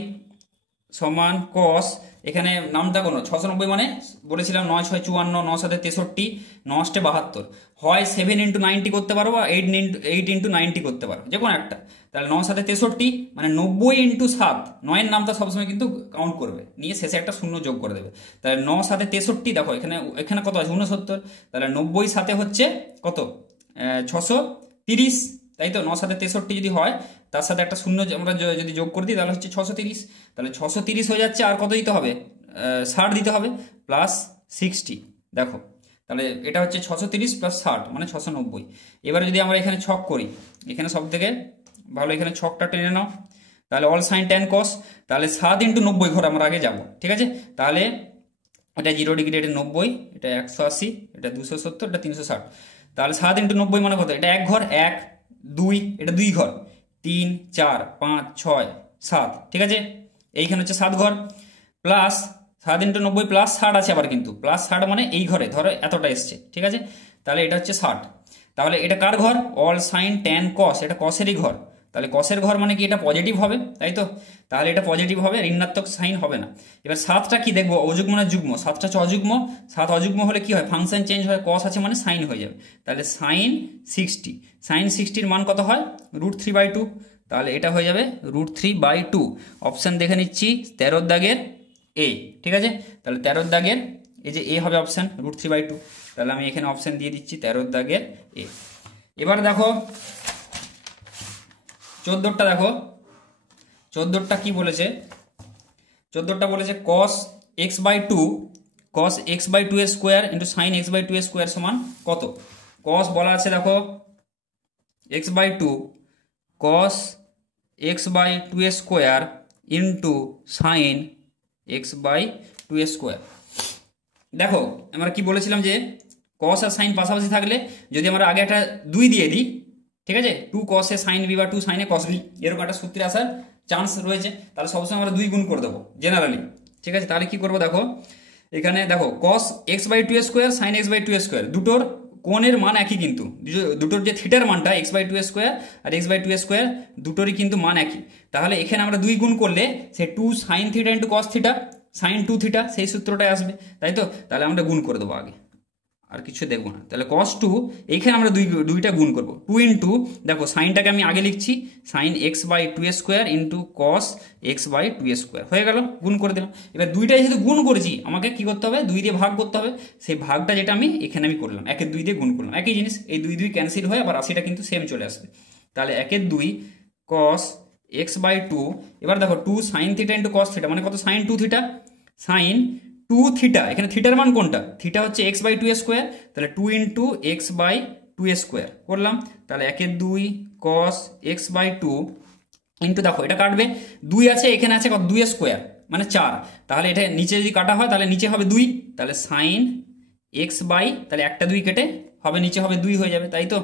সমান cos, এখানে নামটা কোনো 690 মানে বলেছিলাম 9 6 54 9 7 63 9 8 72, হয় 7 ইন্টু 90 করতে পারো বা 8 ইন্টু 90 করতে পারো, যে কোনো একটা। তাহলে 9 7 63 মানে 90 ইন্টু 7, 9 এর নামটা সবসময় কিন্তু কাউন্ট করবে, নিয়ে শেষে একটা শূন্য যোগ করে দেবে। তাহলে 9 7 63 দেখো এখানে কত আছে 69, তাহলে 90 সাথে হচ্ছে কত 630, তাই তো। 9 7 63 যদি হয় তার সাথে একটা শূন্য আমরা যদি যোগ করে দিই তাহলে হচ্ছে 630, তাহলে 630 হয়ে যাচ্ছে। আর কত দিতে হবে 60 দিতে হবে প্লাস 60, দেখো তাহলে এটা হচ্ছে 630 প্লাস 60 মানে 690। এবারে যদি আমরা এখানে ছক করি, এখানে সব থেকে ভালো এখানে ছকটা টেনে নাও, তাহলে অল সাইন ট্যান কস, তাহলে 7 ইন্টু 90 ঘর আমরা আগে যাব, ঠিক আছে। তাহলে এটা 0 ডিগ্রি, এটা 90, এটা 180, এটা 270, এটা 360, তাহলে 7 ইন্টু 90 মানে কত, এটা 1 ঘর 1 2, এটা 2 ঘর 3 4 5 6 7, ঠিক আছে। এইখানে হচ্ছে 7 ঘর প্লাস 7 ইন্টু 90 প্লাস 60 আছে আবার, কিন্তু প্লাস 60 মানে এই ঘরে ধরো এতটা এসছে, ঠিক আছে। তাহলে এটা হচ্ছে 60, তাহলে এটা কার ঘর অল সাইন ট্যান কস, এটা কসেরই ঘর। তাহলে কসের ঘর মানে কি এটা পজিটিভ হবে, তাই তো। তাহলে এটা পজিটিভ হবে, ঋণাত্মক সাইন হবে না। এবার 7টা কি দেখবো অযুগ্ম না যুগ্ম, 7টা হচ্ছে অযুগ্ম। 7 অযুগ্ম হলে কি হয় ফাংশন চেঞ্জ হয়, কস আছে মানে সাইন হয়ে যাবে। তাহলে সাইন 60, সাইন 60 মান কত হয় √3/2, তাহলে এটা হয়ে যাবে √3/2। অপশান দেখে নিচ্ছি 13 দাগের এ, ঠিক আছে। তাহলে 13 দাগের এই যে এ হবে অপশান √3/2, তাহলে আমি এখানে অপশান দিয়ে দিচ্ছি 13 দাগের এ। এবার দেখো 14টা দেখো, 14টা কি বলেছে, 14টা বলেছে cos x/2 cos x/2 এর স্কোয়ার ইন্টু সাইন x/2 এর স্কোয়ার সমান কত। cos বলা আছে দেখো x/2 cos x/2 এর স্কোয়ার ইন্টু সাইন x/2 এর স্কোয়ার। দেখো আমরা কি বলেছিলাম যে cos আর সাইন পাশাপাশি থাকলে যদি আমরা আগে একটা 2 দিয়ে দিই, ঠিক আছে, 2 cos এ সাইন বি বা 2 সাইন এ cos বি, এরকম একটা সূত্রে আসার চান্স রয়েছে। তাহলে সবসময় আমরা 2 গুণ করে দেবো জেনারেলি, ঠিক আছে। তাহলে কি করবো দেখো এখানে দেখো cos x/2 এর স্কোয়ার সাইন x/2 এর স্কোয়ার, দুটোর কোণের মান একই, কিন্তু দুটোর যে থিটার মানটা x/2 এর স্কোয়ার আর x/2 এর স্কোয়ার দুটোরই কিন্তু মান একই। তাহলে এখানে আমরা 2 গুণ করলে সে 2 sine theta into cos theta sine 2 theta সেই সূত্রটাই আসবে, তাই তো। তাহলে আমরা গুণ করে দেবো আগে, আর কিছু দেখবো না। তাহলে cos 2 এইখানে আমরা দুইটা গুণ করব, 2 ইন্টু দেখো সাইনটাকে আমি আগে লিখছি sine x by two square into cos x by two square হয়ে গেল, গুণ করে দিলাম। এবার দুইটা যেহেতু গুণ করেছি আমাকে কি করতে হবে, 2 দিয়ে ভাগ করতে হবে। সেই ভাগটা যেটা আমি এখানে আমি করলাম, 1/2 দিয়ে গুণ করলাম, একই জিনিস, এই 2 ক্যান্সেল হয়ে আবার রাশিটা কিন্তু সেম চলে আসবে। তাহলে 1/2 কস এক্স বাই টু, এবার দেখো 2 sine theta into cos theta মানে কত, সাইন 2 থিটা, সাইন 2 থিটা, এখানে থিটার মান কোনটা, থিটা হচ্ছে এক্স বাই টু স্কোয়ার, তাহলে 2 into x by two square করলাম। তাহলে 1/2 cos x by two into দেখো এটা কাটবে, 2 আছে এখানে আছে কত, 2 স্কোয়ার মানে 4, তাহলে এটা নিচে যদি কাটা হয় তাহলে নিচে হবে 2, তাহলে সাইন এক্স বাই, তাহলে একটা 2 কেটে হবে নিচে হবে 2 হয়ে যাবে, তাই তো।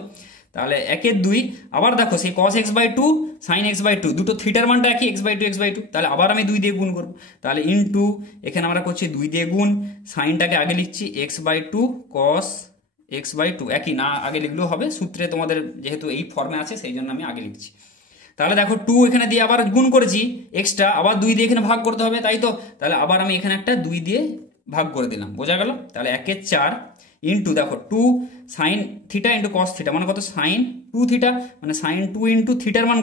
তাহলে 1/2 আবার দেখো সেই cos x by two sine x by two, দুটো থিটার মানটা একই, এক্স বাই টু, তাহলে আবার আমি 2 দিয়ে গুণ করবো, তাহলে ইন্টু এখানে আমরা করছি 2 দিয়ে গুণ, সাইনটাকে আগে লিখছি x by two cos x by two, একই না আগে লিখলেও হবে, সূত্রে তোমাদের যেহেতু এই ফর্মে আছে সেই জন্য আমি আগে লিখছি। তাহলে দেখো 2 এখানে দিয়ে আবার গুণ করেছি এক্সট্রা, আবার 2 দিয়ে এখানে ভাগ করতে হবে, তাই তো। তাহলে আবার আমি এখানে একটা 2 দিয়ে ভাগ করে দিলাম, বোঝা গেল। তাহলে 1/4 ইন্টু দেখো 2 sine theta into cos theta মানে কত, সাইন 2 থিটা মানে সাইন 2 ইন্টু থিটার মান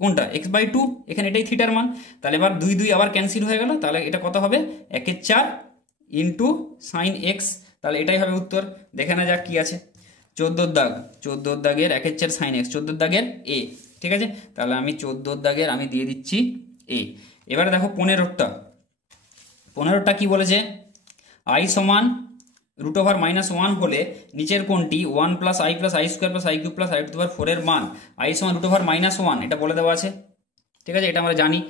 কোনটা এক্স বাই টু, এখানে এটাই থিটার মান। তাহলে এবার 2 আবার ক্যান্সেল হয়ে গেল, তাহলে এটা কত হবে 1/4 ইন্টু সাইন এক্স, তাহলে এটাই হবে উত্তর। দেখে না যাক কি আছে, 14 দাগের 1/4 সাইন এক্স, 14 দাগের এ, ঠিক আছে। তাহলে আমি 14 দাগের আমি দিয়ে দিচ্ছি এ। এবারে দেখো 15টা কি বলেছে, আই সমান √-1 হলে নিচের কোনটি 1 plus I square plus I cube plus I to the power 4 এর মান, আই সমান √-1 এটা বলে দেওয়া আছে, ঠিক আছে, এটা আমরা জানি।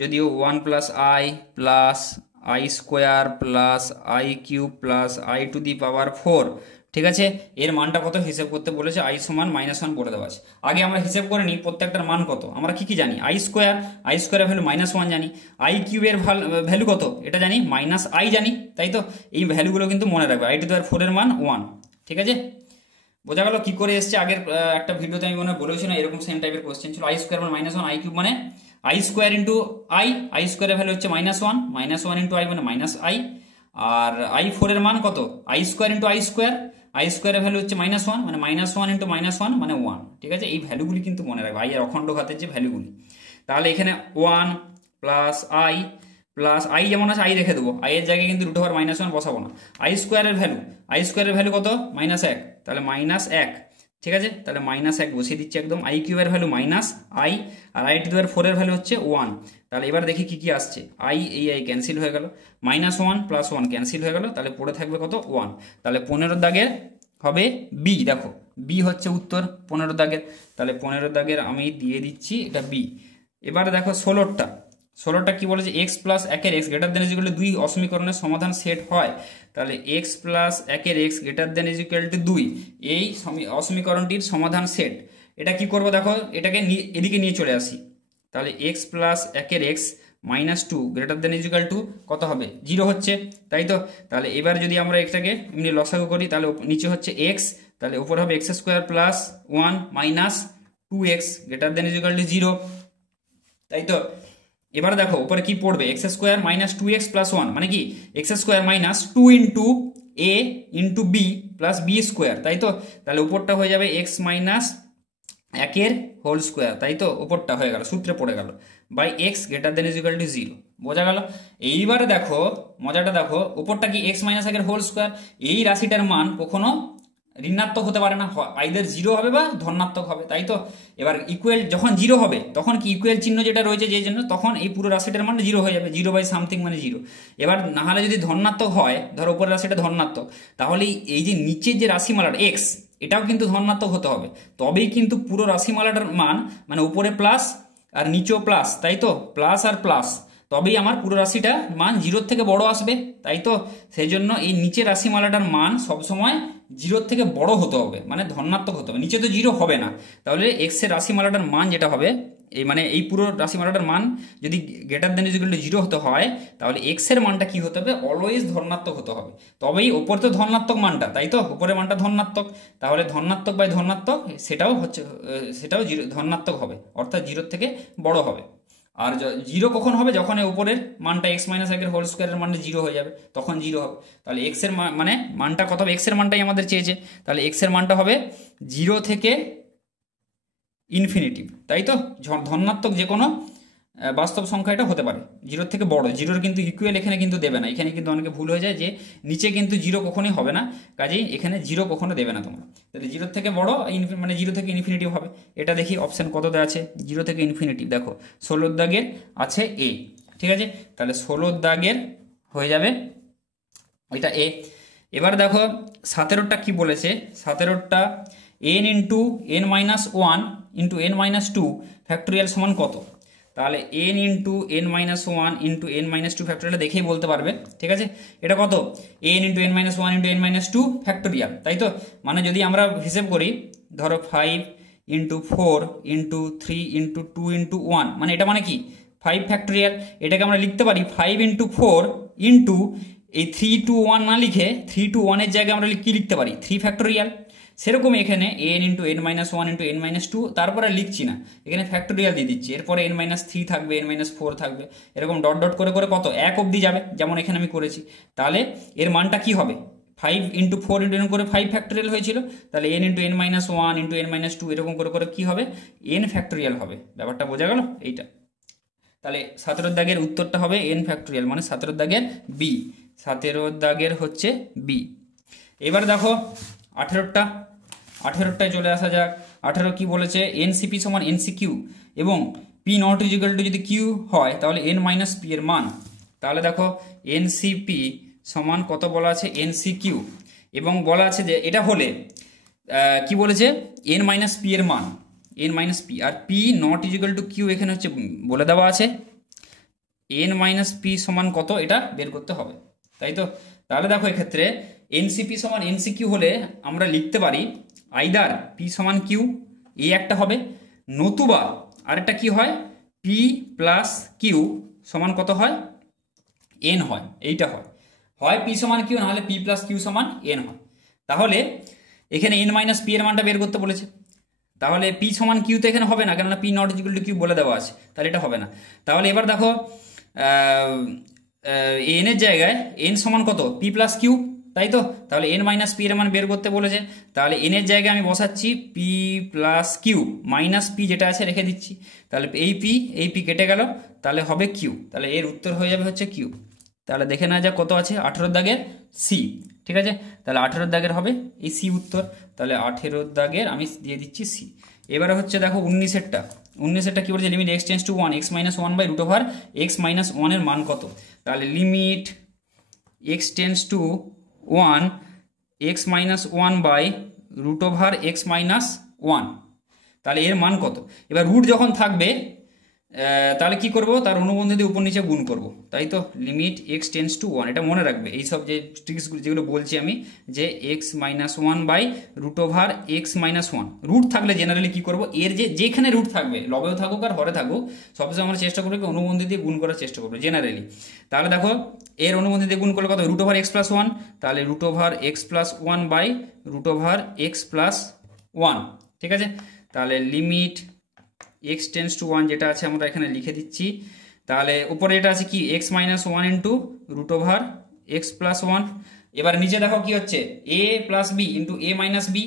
যদিও 1 plus I square plus I cube plus I to the power 4, ঠিক আছে, এর মানটা কত হিসেব করতে বলেছে, আই সমান -1 বলে দেওয়া আছে। আগে আমরা হিসেব করে নিই প্রত্যেকটার মান কত, আমরা কি জানি, আই স্কোয়ারের ভ্যালু -1 জানি, আই কিউবের ভ্যালু কত এটা জানি, -i জানি, তাই তো। এই ভ্যালুগুলো কিন্তু মনে রাখবে, আই টু দি পাওয়ার 4 এর মান 1, ঠিক আছে। বোঝা গেল কি করে এসছে, আগের একটা ভিডিওতে আমি মনে বলেছি না, এরকম সেম টাইপের কোশ্চেন ছিল, আই স্কোয়ার মানে -1, আই কিউব মানে আই স্কোয়ার ইন্টু আই স্কোয়ারের ভ্যালু হচ্ছে -1 ইন্টু আই মানে -i, আর আই 4 এর মান কত, আই স্কোয়ার ইন্টু আই স্কোয়ারের ভ্যালু হচ্ছে -1 মানে -1 ইন্টু -1 মানে 1, ঠিক আছে। এই ভ্যালুগুলি কিন্তু মনে রাখবে, আই এর অখণ্ড ঘাতের যে ভ্যালুগুলি। তাহলে এখানে 1 প্লাস আই যেমন আছে আই রেখে দেবো, আই এর জায়গায় কিন্তু √-1 বসাবো না। আই স্কোয়ারের ভ্যালু কত, -1, তাহলে -1, ঠিক আছে, তাহলে -1 বসিয়ে দিচ্ছি একদম। আই কিউবের ভ্যালু -i, আর আই টু দি পাওয়ার 4 এর ভ্যালু হচ্ছে 1। তাহলে এবার দেখি কি কি আসছে, আই ক্যান্সেল হয়ে গেল, -1 প্লাস 1 ক্যান্সেল হয়ে গেল, তাহলে পড়ে থাকবে কত, 1। তাহলে 15 দাগের হবে বি, দেখো বি হচ্ছে উত্তর 15 দাগের, তাহলে 15 দাগের আমি দিয়ে দিচ্ছি এটা বি। এবারে দেখো 16টা কি বলেছে, x plus 1 x greater than equal two 2 অসমীকরণের সমাধান সেট হয়। তাহলে x plus 1 x greater than equal two 2 এই অসমীকরণটির সমাধান সেট। এটা কি করব দেখো, এটাকে এদিকে নিয়ে চলে আসি, তাহলে x plus 1 x -2 greater than equal two কত হবে, 0 হচ্ছে, তাই তো। তাহলে এবার যদি আমরা এটাকে এমনি লসাগু করি, তাহলে নিচে হচ্ছে x, তাহলে উপর হবে x square plus 1 minus 2x greater than equal to 0, তাই তো। এবার দেখো উপরে কি পড়বে, x square minus 2x plus 1 মানে কি x square minus 2 into a into b plus b square, তাই তো। তাহলে উপরটা হয়ে যাবে x মাইনাস 1 হোল স্কোয়ার, তাই তো, উপরটা হয়ে গেল, সূত্রে পড়ে গেল, by x greater than equal to 0, বোঝা গেল। এইবারে দেখো মজাটা দেখো, উপরটা কি x মাইনাস 1 হোল স্কোয়ার, এই রাশিটার মান কখনো ঋণাত্মক হতে পারে না, আইদার 0 হবে বা ধনাত্মক হবে, তাই তো। এবার ইকুয়াল যখন 0 হবে তখন কি ইকুয়াল চিহ্ন যেটা রয়েছে যে জন্য, তখন এই পুরো রাশিটার মান 0 হয়ে যাবে, 0/something মানে 0। এবার না হলে যদি ধনাত্মক হয়, ধরো উপরের রাশিটা ধনাত্মক, তাহলে এই যে নিচের যে রাশিমালাটা x এটাও কিন্তু ধনাত্মক হতে হবে, তবেই কিন্তু পুরো রাশিমালাটার মান মানে উপরে প্লাস আর নিচেও প্লাস, তাই তো, প্লাস আর প্লাস, তবেই আমার পুরো রাশিটা মান 0 থেকে বড় আসবে, তাই তো। সেই জন্য এই নিচের রাশিমালাটার মান সবসময় 0 থেকে বড় হতে হবে, মানে ধনাত্মক হতে হবে, নিচে তো 0 হবে না। তাহলে x এর রাশিমালাটার মান যেটা হবে, এই মানে এই পুরো রাশিমালাটার মান যদি গ্রেটার দেন ইকুয়াল টু 0 হতে হয়, তাহলে x এর মানটা কি হতে হবে, অলওয়েজ ধনাত্মক হতে হবে, তবেই ওপর তো ধনাত্মক মানটা, তাই তো, উপরের মানটা ধনাত্মক, তাহলে ধনাত্মক বাই ধনাত্মক সেটাও ধনাত্মক হবে, অর্থাৎ 0 থেকে বড় হবে। আর জিরো কখন হবে, যখন এই উপরের মানটা এক্স মাইনাস একের হোল স্কোয়ারের মানটা জিরো হয়ে যাবে, তখন জিরো হবে। তাহলে এক্স এর মানে মানটা কত হবে, এক্স এর মানটাই আমাদের চেয়েছে, তাহলে এক্স এর মানটা হবে 0 থেকে ইনফিনিটিভ, তাই তো। ধনাত্মক যে কোনো বাস্তব সংখ্যা এটা হতে পারে, 0 থেকে বড়। জিরোর কিন্তু ইকুয়াল এখানে কিন্তু দেবে না, এখানে কিন্তু অনেকে ভুল হয়ে যায় যে নিচে কিন্তু জিরো কখনোই হবে না, কাজেই এখানে জিরো কখনো দেবে না তোমরা। তাহলে 0 থেকে বড় মানে 0 থেকে ইনফিনিটিভ হবে। এটা দেখি অপশান কততে আছে 0 থেকে ইনফিনিটিভ, দেখো 16 দাগের আছে এ, ঠিক আছে। তাহলে 16 দাগের হয়ে যাবে এটা এ। এবার দেখো 17টা কি বলেছে, 17টা n into n minus 1 into n minus 2 factorial সমান কত। তাহলে n into n minus 1 into n minus 2 factorial দেখেই বলতে পারবে, ঠিক আছে। এটা কত, n into n minus 1 into n minus 2 factorial, তাই তো। মানে যদি আমরা হিসেব করি, ধরো 5 ইন্টু 4 ইন্টু 3 ইন্টু 2 ইন্টু 1, মানে এটা মানে কি 5 ফ্যাক্টোরিয়াল। এটাকে আমরা লিখতে পারি 5 ইন্টু 4 ইন্টু এই 3 টু 1 না লিখে 3 টু 1 এর জায়গায় আমরা কি লিখতে পারি 3 ফ্যাক্টোরিয়াল। সেরকম এখানে n into n minus 1 into n minus 2, তারপরে লিখছি না, এখানে ফ্যাক্টোরিয়াল দিয়ে দিচ্ছি, এরপরে n মাইনাস 3 থাকবে, n মাইনাস 4 থাকবে, এরকম ডট ডট করে করে কত 1 অবধি যাবে, যেমন এখানে আমি করেছি। তাহলে এর মানটা কি হবে, 5 ইন্টু 4 ইন্টু n করে 5 ফ্যাক্টোরিয়াল হয়েছিল, তাহলে n into n minus 1 into n minus 2 এরকম করে করে কি হবে n ফ্যাক্টোরিয়াল হবে। ব্যাপারটা বোঝা গেল এইটা। তাহলে 17 দাগের উত্তরটা হবে n ফ্যাক্টোরিয়াল, মানে 17 দাগের বি, 17 দাগের হচ্ছে বি। এবার দেখো 18টায় চলে আসা যাক। 18 কি বলেছে, এনসিপি সমান এনসিকিউ এবং পি নট ইজিক্যাল টু যদি কিউ হয় তাহলে এন মাইনাস পি এর মান। তাহলে দেখো এনসিপি সমান কত বলা আছে এনসিকিউ, এবং বলা আছে যে এটা হলে কি বলেছে এন মাইনাস পি এর মান, এন মাইনাস পি, আর p not equal to q এখানে হচ্ছে বলে দেওয়া আছে এন মাইনাস পি সমান কত, এটা বের করতে হবে, তাই তো। তাহলে দেখো এক্ষেত্রে এনসিপি সমান এনসিকিউ হলে আমরা লিখতে পারি আইদার পি সমান কিউ, এই একটা হবে, নতুবা আরেকটা কি হয় পি প্লাস কিউ সমান কত হয় এন হয়, এইটা হয় পি সমান কিউ, নাহলে পি প্লাস কিউ সমান এন হয়। তাহলে এখানে এন মাইনাস পি এর মানটা বের করতে বলেছে, তাহলে পি সমান কিউ তো এখানে হবে না, কেননা p not equal to q বলে দেওয়া আছে, তাহলে এটা হবে না। তাহলে এবার দেখো এন এর জায়গায় এন সমান কত পি প্লাস কিউ, তাই তো। তাহলে এন মাইনাস পি এর মান বের করতে বলেছে, তাহলে এন এর জায়গায় আমি বসাচ্ছি p plus q, minus p যেটা আছে রেখে দিচ্ছি, তাহলে এই পি কেটে গেল, তাহলে হবে কিউ, তাহলে এর উত্তর হয়ে যাবে হচ্ছে কিউ। তাহলে দেখে নেওয়া যাক কত আছে 18 দাগের সি, ঠিক আছে। তাহলে 18 দাগের হবে এই সি উত্তর, তাহলে 18 দাগের আমি দিয়ে দিচ্ছি সি। এবারে হচ্ছে দেখো 19এরটা কি বলছে, limit x tends to 1 x minus 1 by root over x minus 1 এর মান কত। তাহলে limit x tends to 1 x minus 1 by root over x minus 1, তাহলে এর মান কত। এবার রুট যখন থাকবে তাহলে কি করব, তার অনুবন্ধী দিয়ে উপর নিচে গুণ করব, তাই তো। লিমিট এক্স টেন্স টু 1, এটা মনে রাখবে, এইসব যে ট্রিক্সগুলো যেগুলো বলছি আমি, যে x minus 1 by root over x minus 1, root থাকলে জেনারেলি কি করব, এর যেখানে রুট থাকবে লবেও থাকুক আর হরে থাকুক, সবসময় আমরা চেষ্টা করবো অনুবন্ধী দিয়ে গুণ করার চেষ্টা করবো জেনারেলি। তাহলে দেখো এর অনুবন্ধী দিয়ে গুণ করলে কত রুট ওভার এক্স প্লাস 1, তাহলে root over x plus 1 by root over x plus 1, ঠিক আছে। তাহলে লিমিট এক্স টেন্স টু 1 যেটা আছে আমরা এখানে লিখে দিচ্ছি, তাহলে উপরে এটা আছে কি x minus 1 into root over x plus 1। এবার নিচে দেখো কি হচ্ছে a plus b into a minus b,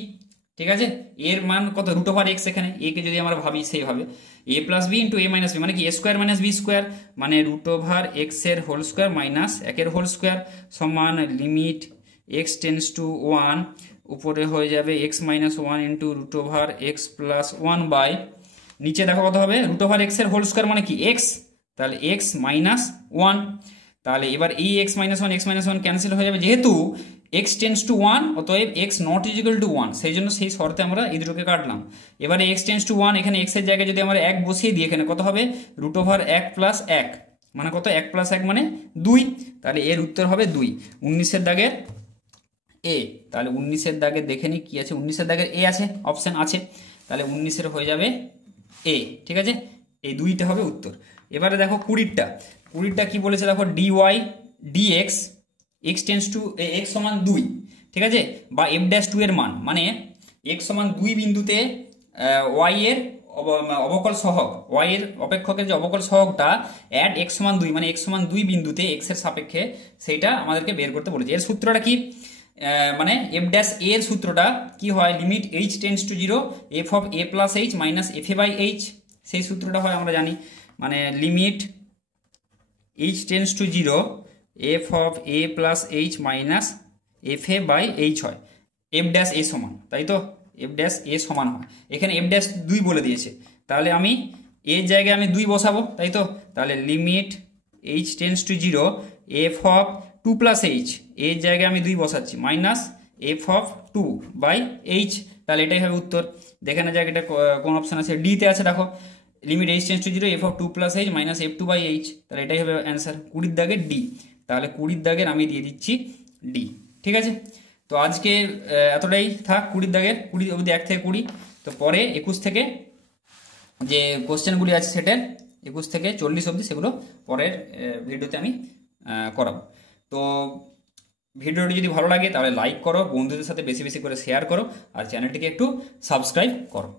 ঠিক আছে। এর মান কত রুট ওভার এক্স, এখানে এ কে যদি আমরা ভাবি সেইভাবে a plus b into a minus b, মানে কি a square minus b square, মানে রুট ওভার এক্স এর হোল স্কোয়ার মাইনাস 1 এর হোল স্কোয়ার সমান লিমিট এক্স টেন্স টু 1, উপরে হয়ে যাবে x minus 1 into root over x plus 1 by নিচে দেখো কত হবে রুট ওভার এক্স এর হোল স্কোয়ার, মানে কি এক্স, তাহলে এক্স মাইনাস 1। তাহলে এবার এই এক্স মাইনাস 1 ক্যান্সেল হয়ে যাবে, যেহেতু এক্স টেন্স টু 1 অতএব এক্স নট ইজিক্যাল টু 1, সেই জন্য সেই শর্তে আমরা এই দুটোকে কাটলাম। এবারে এক্স টেন্স টু 1, এখানে এক্স এর জায়গায় যদি আমরা 1 বসিয়ে দিই, এখানে কত হবে রুট ওভার 1 প্লাস 1, মানে কত 1 প্লাস 1 মানে 2, তাহলে এর উত্তর হবে 2। 19এর দাগের এ, তাহলে 19এর দাগের দেখে নিই কি আছে, 19এর দাগের এ আছে, অপশান আছে, তাহলে 19এর হয়ে যাবে এ, ঠিক আছে। এই 2টা হবে উত্তর। এবারে দেখো 20টা কি বলেছে দেখো, dy dx x tends to x সমান 2, ঠিক আছে, বা এফ ড্যাশ 2 এর মান, মানে এক্স সমান 2 বিন্দুতে ওয়াই এর অবকল সহগ y এর অপেক্ষকের যে অবকল সহগটা অ্যাট x সমান 2 মানে x সমান 2 বিন্দুতে x এর সাপেক্ষে সেইটা আমাদেরকে বের করতে বলেছে। এর সূত্রটা কি, মানে f ড্যাশ a এর সূত্রটা কি হয়, limit h tends to 0 f of a plus h minus f a by h, সেই সূত্রটা হয় আমরা জানি, মানে limit h tends to 0 f of a plus h minus f a by h হয় f ড্যাশ a সমান, তাই তো f ড্যাশ a সমান হয়। এখানে f ড্যাশ 2 বলে দিয়েছে, তাহলে আমি এর জায়গায় আমি 2 বসাবো, তাই তো, তাহলে limit h tends to 0 f of 2 plus h, এর জায়গায় আমি 2 বসাচ্ছি, minus f of 2 by h, তাহলে এটাই হবে উত্তর। দেখে না যাক এটা কোন অপশন আছে, ডি তে আছে, দেখো limit h tends to 0 f of 2 plus h minus f2 by h, তাহলে এটাই হবে অ্যান্সার 20 দাগের ডি। তাহলে 20 দাগের আমি দিয়ে দিচ্ছি ডি, ঠিক আছে। তো আজকে এতটাই থাক 20 দাগের, 20 অবধি 1 থেকে 20। তো পরে 21 থেকে যে কোশ্চেনগুলি আছে সেটার 21 থেকে 40 অবধি সেগুলো পরের ভিডিওতে আমি করাবো। তো ভিডিওটি যদি ভালো লাগে তাহলে লাইক করো, বন্ধুদের সাথে বেশি বেশি করে শেয়ার করো, আর চ্যানেলটিকে একটু সাবস্ক্রাইব করো।